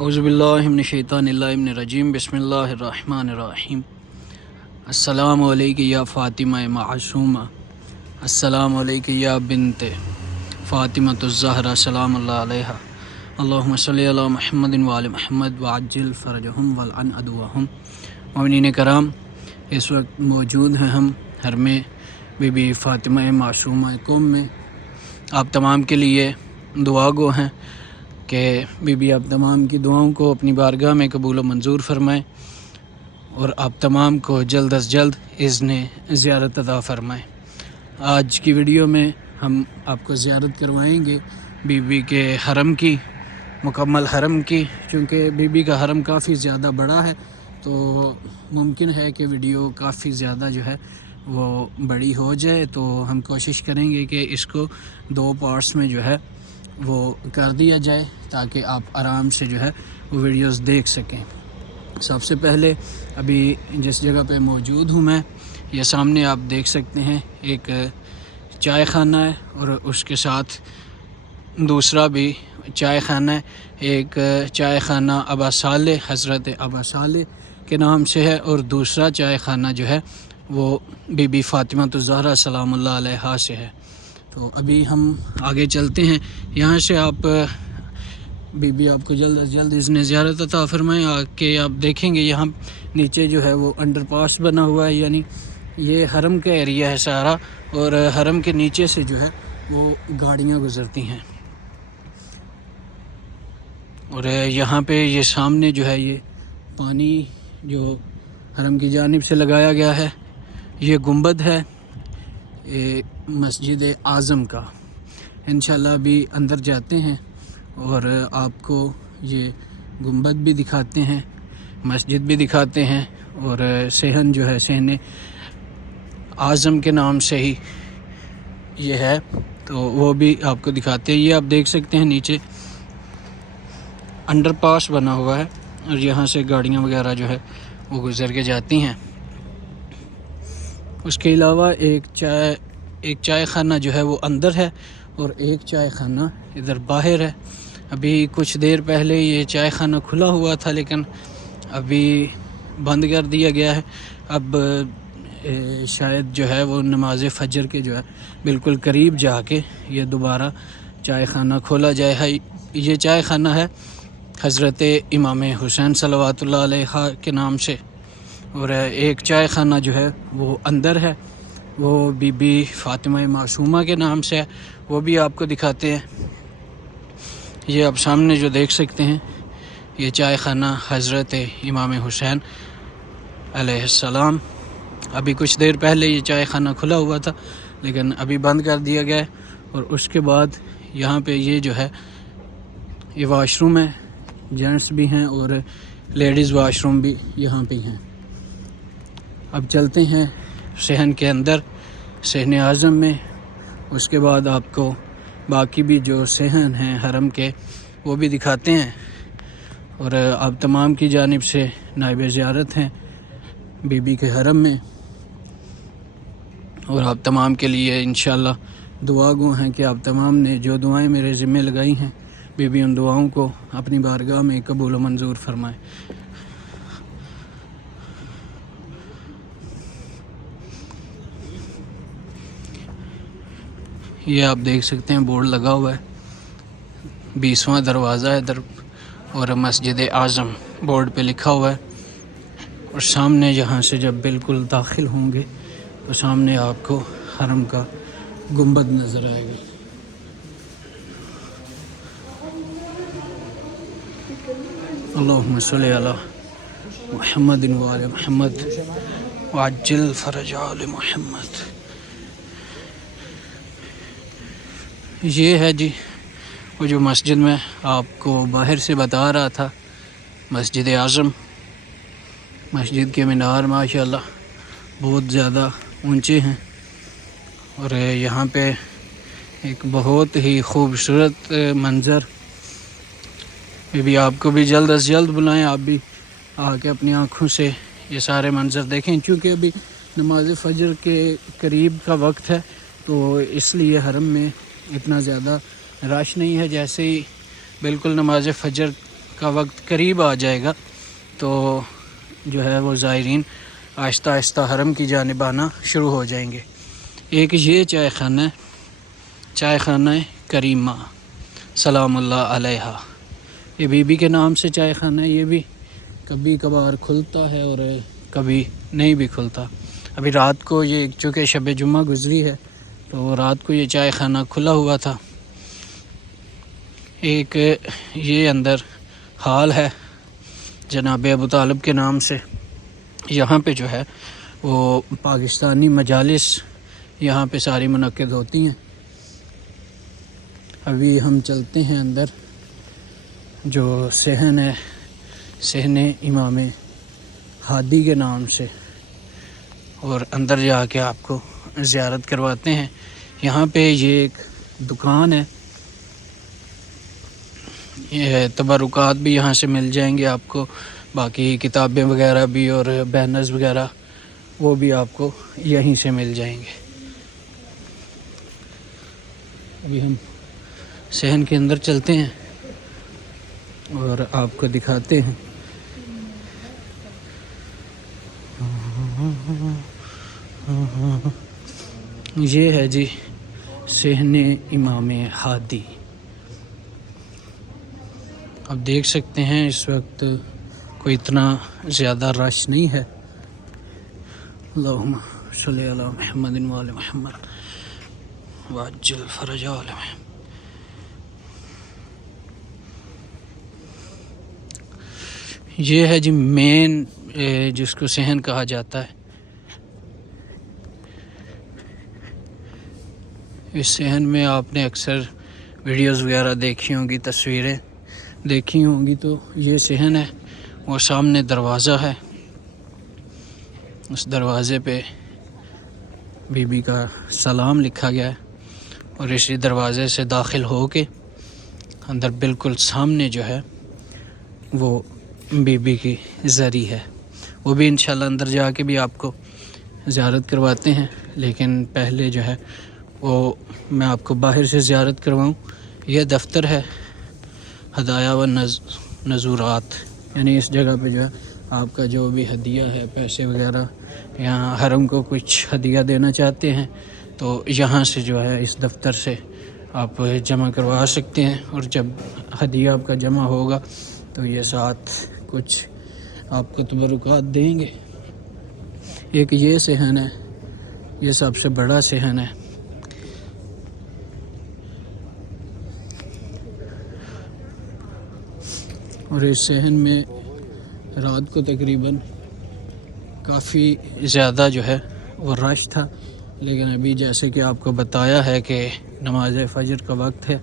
اعوذ باللہ من الشیطان الرجیم بسم اللہ الرحمن الرحیم۔ السلام علیکم یا فاطمہ معصومہ، السلام علیکم یا بنت فاطمہ الزہرا سلام اللہ علیہا، اللہم صلی علی محمد وعلی محمد وعجل فرجہم والعن عدوہم۔ مومنین کرام، اس وقت موجود ہیں ہم حرم بی بی فاطمہ معصومہ قوم میں۔ آپ تمام کے لیے دعا گو ہیں کہ بی بی آپ تمام کی دعاؤں کو اپنی بارگاہ میں قبول و منظور فرمائیں اور آپ تمام کو جلد از جلد اذن زیارت عطا فرمائیں۔ آج کی ویڈیو میں ہم آپ کو زیارت کروائیں گے بی بی کے حرم کی، مکمل حرم کی، چونکہ بی بی کا حرم کافی زیادہ بڑا ہے تو ممکن ہے کہ ویڈیو کافی زیادہ جو ہے وہ بڑی ہو جائے، تو ہم کوشش کریں گے کہ اس کو 2 پارٹس میں جو ہے وہ کر دیا جائے تاکہ آپ آرام سے جو ہے وہ ویڈیوز دیکھ سکیں۔ سب سے پہلے ابھی جس جگہ پہ موجود ہوں میں، یہ سامنے آپ دیکھ سکتے ہیں ایک چائے خانہ ہے اور اس کے ساتھ دوسرا بھی چائے خانہ ہے۔ ایک چائے خانہ ابا صالح، حضرت ابا صالح کے نام سے ہے، اور دوسرا چائے خانہ جو ہے وہ بی بی فاطمہ الزہرا سلام اللہ علیہا سے ہے۔ تو ابھی ہم آگے چلتے ہیں، یہاں سے آپ بی بی آپ کو جلد از جلد اذن زیارت عطا فرمائیں۔ آ کے آپ دیکھیں گے یہاں نیچے جو ہے وہ انڈر پاس بنا ہوا ہے، یعنی یہ حرم کا ایریا ہے سارا، اور حرم کے نیچے سے جو ہے وہ گاڑیاں گزرتی ہیں۔ اور یہاں پہ یہ سامنے جو ہے یہ پانی جو حرم کی جانب سے لگایا گیا ہے، یہ گنبد ہے مسجد اعظم کا۔ انشاءاللہ ابھی اندر جاتے ہیں اور آپ کو یہ گنبد بھی دکھاتے ہیں، مسجد بھی دکھاتے ہیں، اور صحن جو ہے صحن اعظم کے نام سے ہی یہ ہے تو وہ بھی آپ کو دکھاتے ہیں۔ یہ آپ دیکھ سکتے ہیں نیچے انڈر پاس بنا ہوا ہے اور یہاں سے گاڑیاں وغیرہ جو ہے وہ گزر کے جاتی ہیں۔ اس کے علاوہ ایک چائے خانہ جو ہے وہ اندر ہے اور ایک چائے خانہ ادھر باہر ہے۔ ابھی کچھ دیر پہلے یہ چائے خانہ کھلا ہوا تھا لیکن ابھی بند کر دیا گیا ہے۔ اب شاید جو ہے وہ نماز فجر کے جو ہے بالکل قریب جا کے یہ دوبارہ چائے خانہ کھولا جائے ہے۔ یہ چائے خانہ ہے حضرت امام حسین صلوات اللہ علیہ کے نام سے، اور ایک چائے خانہ جو ہے وہ اندر ہے، وہ بی بی فاطمہ معصومہ کے نام سے ہے، وہ بھی آپ کو دکھاتے ہیں۔ یہ آپ سامنے جو دیکھ سکتے ہیں یہ چائے خانہ حضرت امام حسین علیہ السلام۔ ابھی کچھ دیر پہلے یہ چائے خانہ کھلا ہوا تھا لیکن ابھی بند کر دیا گیا ہے، اور اس کے بعد یہاں پہ یہ جو ہے یہ واش روم ہے، جینٹس بھی ہیں اور لیڈیز واش روم بھی یہاں پہ ہیں۔ اب چلتے ہیں صحن کے اندر، صحن اعظم میں، اس کے بعد آپ کو باقی بھی جو صحن ہیں حرم کے وہ بھی دکھاتے ہیں، اور آپ تمام کی جانب سے نائب زیارت ہیں بی بی کے حرم میں، اور آپ تمام کے لیے انشاءاللہ دعا گو ہیں کہ آپ تمام نے جو دعائیں میرے ذمہ لگائی ہیں بی بی ان دعاؤں کو اپنی بارگاہ میں قبول و منظور فرمائیں۔ یہ آپ دیکھ سکتے ہیں بورڈ لگا ہوا ہے، 20واں دروازہ ہے ادھر، اور مسجد اعظم بورڈ پہ لکھا ہوا ہے، اور سامنے یہاں سے جب بالکل داخل ہوں گے تو سامنے آپ کو حرم کا گنبد نظر آئے گا۔ اللہم صلی علی محمد وعلی محمد وعجل فرج آل محمد۔ یہ ہے جی وہ جو مسجد میں آپ کو باہر سے بتا رہا تھا، مسجد اعظم۔ مسجد کے مینار ماشاءاللہ بہت زیادہ اونچے ہیں، اور یہاں پہ ایک بہت ہی خوبصورت منظر۔ بھی آپ کو بھی جلد از جلد بلائیں، آپ بھی آ کے اپنی آنکھوں سے یہ سارے منظر دیکھیں، چونکہ ابھی نماز فجر کے قریب کا وقت ہے تو اس لیے حرم میں اتنا زیادہ رش نہیں ہے۔ جیسے ہی بالکل نماز فجر کا وقت قریب آ جائے گا تو جو ہے وہ زائرین آہستہ آہستہ حرم کی جانب آنا شروع ہو جائیں گے۔ ایک یہ چائے خانہ کریمہ سلام اللہ علیہا، یہ بی بی کے نام سے چائے خانہ ہے۔ یہ بھی کبھی کبھار کھلتا ہے اور کبھی نہیں بھی کھلتا۔ ابھی رات کو یہ چونکہ شب جمعہ گزری ہے تو رات کو یہ چائے خانہ کھلا ہوا تھا۔ ایک یہ اندر ہال ہے جناب ابو طالب کے نام سے، یہاں پہ جو ہے وہ پاکستانی مجالس یہاں پہ ساری منعقد ہوتی ہیں۔ ابھی ہم چلتے ہیں اندر، جو صحن ہے صحن امام ہادی کے نام سے، اور اندر جا کے آپ کو زیارت کرواتے ہیں۔ یہاں پہ یہ ایک دکان ہے، یہ تبرکات بھی یہاں سے مل جائیں گے آپ کو، باقی کتابیں وغیرہ بھی اور بینرز وغیرہ وہ بھی آپ کو یہیں سے مل جائیں گے۔ ابھی ہم صحن کے اندر چلتے ہیں اور آپ کو دکھاتے ہیں۔ یہ ہے جی صحن امام ہادی۔ آپ دیکھ سکتے ہیں اس وقت کوئی اتنا زیادہ رش نہیں ہے۔ اللہم صلی علی محمد و آل محمد وعجل فرج آل محمد۔ یہ ہے جی مین جس کو صحن کہا جاتا ہے۔ اس صحن میں آپ نے اکثر ویڈیوز وغیرہ دیکھی ہوں گی، تصویریں دیکھی ہوں گی، تو یہ صحن ہے۔ وہ سامنے دروازہ ہے، اس دروازے پہ بی بی کا سلام لکھا گیا ہے، اور اسی دروازے سے داخل ہو کے اندر بالکل سامنے جو ہے وہ بی بی کی زری ہے۔ وہ بھی انشاءاللہ اندر جا کے بھی آپ کو زیارت کرواتے ہیں، لیکن پہلے جو ہے وہ میں آپ کو باہر سے زیارت کرواؤں۔ یہ دفتر ہے ہدایہ و نذورات، یعنی اس جگہ پہ جو ہے آپ کا جو بھی ہدیہ ہے، پیسے وغیرہ، یہاں حرم کو کچھ ہدیہ دینا چاہتے ہیں تو یہاں سے جو ہے اس دفتر سے آپ جمع کروا سکتے ہیں، اور جب ہدیہ آپ کا جمع ہوگا تو یہ ساتھ کچھ آپ کو تبرکات دیں گے۔ ایک یہ صحن ہے، یہ سب سے بڑا صحن ہے۔ اور اس صحن میں رات کو تقریباً کافی زیادہ جو ہے وہ رش تھا، لیکن ابھی جیسے کہ آپ کو بتایا ہے کہ نماز فجر کا وقت ہے،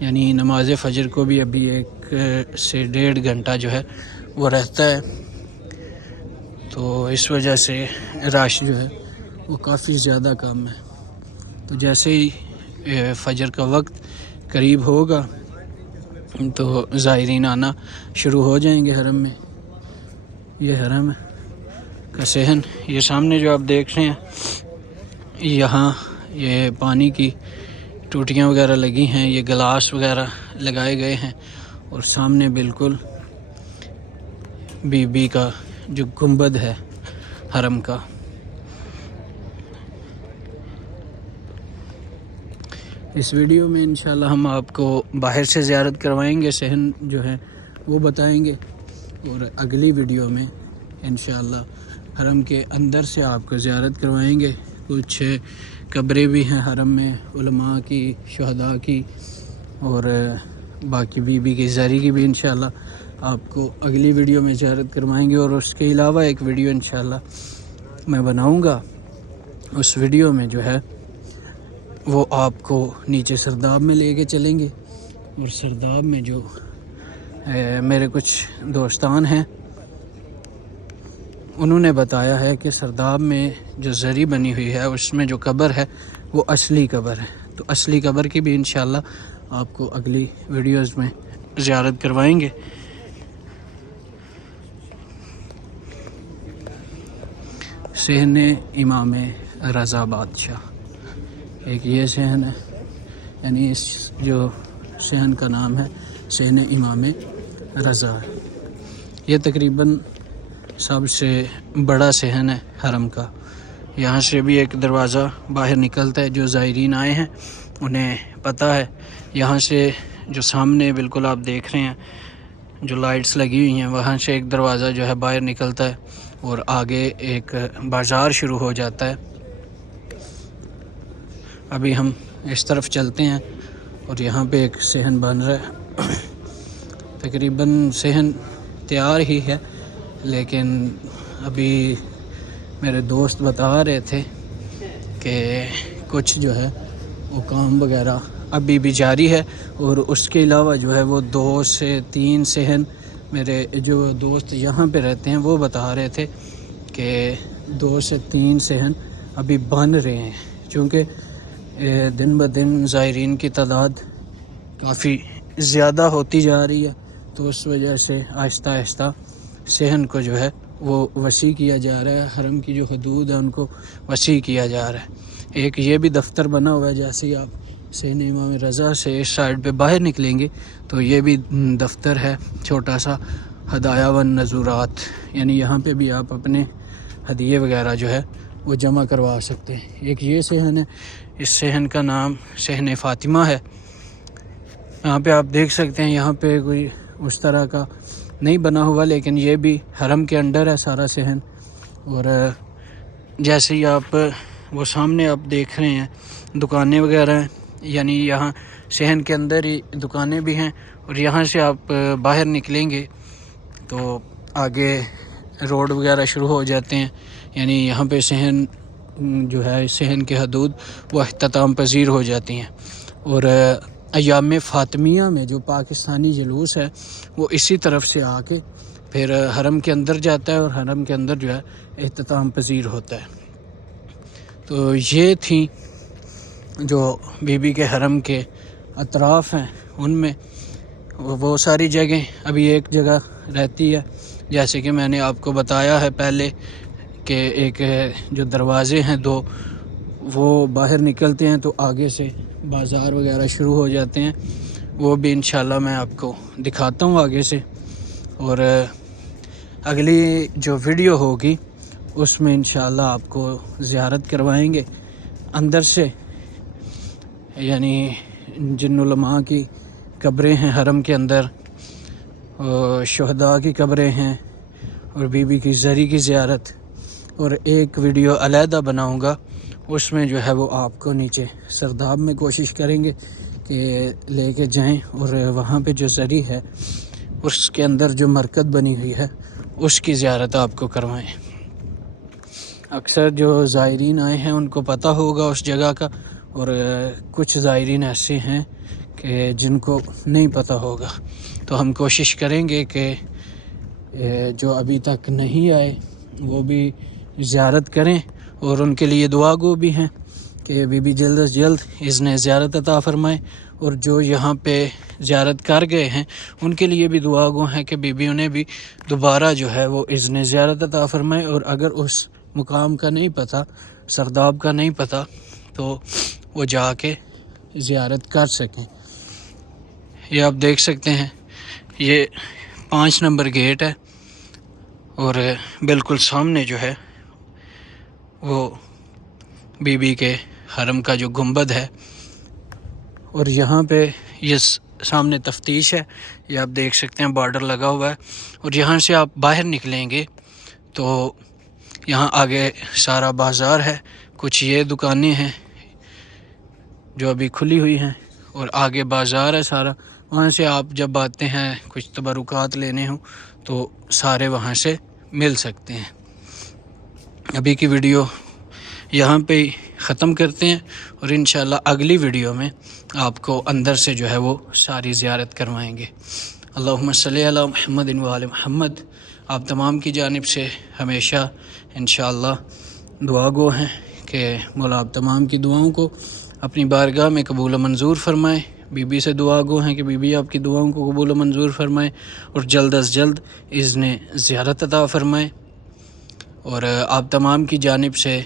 یعنی نماز فجر کو بھی ابھی 1 سے 1.5 گھنٹہ جو ہے وہ رہتا ہے، تو اس وجہ سے رش جو ہے وہ کافی زیادہ کم ہے۔ تو جیسے ہی فجر کا وقت قریب ہوگا تو زائرین آنا شروع ہو جائیں گے حرم میں۔ یہ حرم کا صحن، یہ سامنے جو آپ دیکھ رہے ہیں، یہاں یہ پانی کی ٹوٹیاں وغیرہ لگی ہیں، یہ گلاس وغیرہ لگائے گئے ہیں، اور سامنے بالکل بی بی کا جو گنبد ہے حرم کا۔ اس ویڈیو میں انشاءاللہ ہم آپ کو باہر سے زیارت کروائیں گے، صحن جو ہے وہ بتائیں گے، اور اگلی ویڈیو میں انشاءاللہ حرم کے اندر سے آپ کو زیارت کروائیں گے۔ کچھ قبریں بھی ہیں حرم میں، علماء کی، شہداء کی، اور باقی بی بی کی زری کی بھی انشاءاللہ آپ کو اگلی ویڈیو میں زیارت کروائیں گے۔ اور اس کے علاوہ ایک ویڈیو انشاءاللہ میں بناؤں گا، اس ویڈیو میں جو ہے وہ آپ کو نیچے سرداب میں لے کے چلیں گے، اور سرداب میں جو میرے کچھ دوستان ہیں انہوں نے بتایا ہے کہ سرداب میں جو زری بنی ہوئی ہے اس میں جو قبر ہے وہ اصلی قبر ہے، تو اصلی قبر کی بھی انشاءاللہ آپ کو اگلی ویڈیوز میں زیارت کروائیں گے۔ صحن امام رضا بادشاہ، ایک یہ صحن ہے، یعنی اس جو صحن کا نام ہے صحن امام رضا ہے۔ یہ تقریباً سب سے بڑا صحن ہے حرم کا۔ یہاں سے بھی ایک دروازہ باہر نکلتا ہے، جو زائرین آئے ہیں انہیں پتہ ہے۔ یہاں سے جو سامنے بالکل آپ دیکھ رہے ہیں جو لائٹس لگی ہوئی ہیں، وہاں سے ایک دروازہ جو ہے باہر نکلتا ہے اور آگے ایک بازار شروع ہو جاتا ہے۔ ابھی ہم اس طرف چلتے ہیں اور یہاں پہ ایک صحن بن رہا ہے۔ تقریباً صحن تیار ہی ہے، لیکن ابھی میرے دوست بتا رہے تھے کہ کچھ جو ہے وہ کام وغیرہ ابھی بھی جاری ہے، اور اس کے علاوہ جو ہے وہ 2 سے 3 صحن میرے جو دوست یہاں پہ رہتے ہیں وہ بتا رہے تھے کہ 2 سے 3 صحن ابھی بن رہے ہیں، چونکہ دن بہ دن زائرین کی تعداد کافی زیادہ ہوتی جا رہی ہے، تو اس وجہ سے آہستہ آہستہ صحن کو جو ہے وہ وسیع کیا جا رہا ہے، حرم کی جو حدود ہے ان کو وسیع کیا جا رہا ہے۔ ایک یہ بھی دفتر بنا ہوا ہے، جیسے ہی آپ صحن امام رضا سے اس سائڈ پہ باہر نکلیں گے تو یہ بھی دفتر ہے چھوٹا سا، ہدایہ و نذورات، یعنی یہاں پہ بھی آپ اپنے ہدیے وغیرہ جو ہے وہ جمع کروا سکتے ہیں۔ ایک یہ صحن ہے، اس صحن کا نام صحن فاطمہ ہے۔ یہاں پہ آپ دیکھ سکتے ہیں، یہاں پہ کوئی اس طرح کا نہیں بنا ہوا، لیکن یہ بھی حرم کے انڈر ہے سارا صحن۔ اور جیسے ہی آپ وہ سامنے آپ دیکھ رہے ہیں دکانیں وغیرہ ہیں، یعنی یہاں صحن کے اندر ہی دکانیں بھی ہیں، اور یہاں سے آپ باہر نکلیں گے تو آگے روڈ وغیرہ شروع ہو جاتے ہیں، یعنی یہاں پہ صحن جو ہے صحن کے حدود وہ اختتام پذیر ہو جاتی ہیں۔ اور ایام فاطمیہ میں جو پاکستانی جلوس ہے وہ اسی طرف سے آ کے پھر حرم کے اندر جاتا ہے، اور حرم کے اندر جو ہے اختتام پذیر ہوتا ہے۔ تو یہ تھیں جو بی بی کے حرم کے اطراف ہیں، ان میں وہ ساری جگہیں ابھی ایک جگہ رہتی ہے، جیسے کہ میں نے آپ کو بتایا ہے پہلے کہ ایک جو دروازے ہیں 2 وہ باہر نکلتے ہیں تو آگے سے بازار وغیرہ شروع ہو جاتے ہیں، وہ بھی انشاءاللہ میں آپ کو دکھاتا ہوں آگے سے۔ اور اگلی جو ویڈیو ہوگی اس میں انشاءاللہ آپ کو زیارت کروائیں گے اندر سے، یعنی جن علماء کی قبریں ہیں حرم کے اندر، شہداء کی قبریں ہیں، اور بی بی کی زری کی زیارت۔ اور ایک ویڈیو علیحدہ بناؤں گا، اس میں جو ہے وہ آپ کو نیچے سرداب میں کوشش کریں گے کہ لے کے جائیں، اور وہاں پہ جو زری ہے اس کے اندر جو مرکز بنی ہوئی ہے اس کی زیارت آپ کو کروائیں۔ اکثر جو زائرین آئے ہیں ان کو پتہ ہوگا اس جگہ کا، اور کچھ زائرین ایسے ہیں کہ جن کو نہیں پتہ ہوگا، تو ہم کوشش کریں گے کہ جو ابھی تک نہیں آئے وہ بھی زیارت کریں، اور ان کے لیے دعا گو بھی ہیں کہ بی بی جلد از جلد اذن زیارت عطا فرمائے، اور جو یہاں پہ زیارت کر گئے ہیں ان کے لیے بھی دعا گو ہیں کہ بی بی انہیں بھی دوبارہ جو ہے وہ اذن زیارت عطا فرمائے، اور اگر اس مقام کا نہیں پتہ، سرداب کا نہیں پتہ، تو وہ جا کے زیارت کر سکیں۔ یہ آپ دیکھ سکتے ہیں، یہ 5 نمبر گیٹ ہے، اور بالکل سامنے جو ہے وہ بی بی کے حرم کا جو گنبد ہے، اور یہاں پہ یہ سامنے تفتیش ہے، یہ آپ دیکھ سکتے ہیں بارڈر لگا ہوا ہے، اور یہاں سے آپ باہر نکلیں گے تو یہاں آگے سارا بازار ہے، کچھ یہ دکانیں ہیں جو ابھی کھلی ہوئی ہیں، اور آگے بازار ہے سارا، وہاں سے آپ جب آتے ہیں کچھ تبرکات لینے ہوں تو سارے وہاں سے مل سکتے ہیں۔ ابھی کی ویڈیو یہاں پہ ہی ختم کرتے ہیں، اور انشاءاللہ اگلی ویڈیو میں آپ کو اندر سے جو ہے وہ ساری زیارت کروائیں گے۔ اللہم صلی علی محمد و آل محمد۔ آپ تمام کی جانب سے ہمیشہ انشاءاللہ دعا گو ہیں کہ مولا آپ تمام کی دعاؤں کو اپنی بارگاہ میں قبول و منظور فرمائے۔ بی بی سے دعا گو ہیں کہ بی بی آپ کی دعاؤں کو قبول و منظور فرمائے، اور جلد از جلد اذن زیارت عطا فرمائے۔ اور آپ تمام کی جانب سے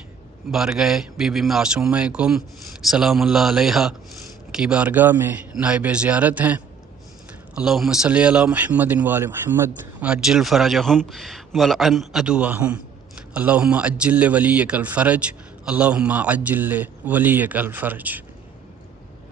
بارگاہ بی بی معصومہ کم سلام اللہ علیہا کی بارگاہ میں نائب زیارت ہیں، اللہم صلی علی محمد وآل محمد وعجل فرجہم ولعن عدوہم اللہم عجل ولیک الفرج اللہم عجل ولیک الفرج.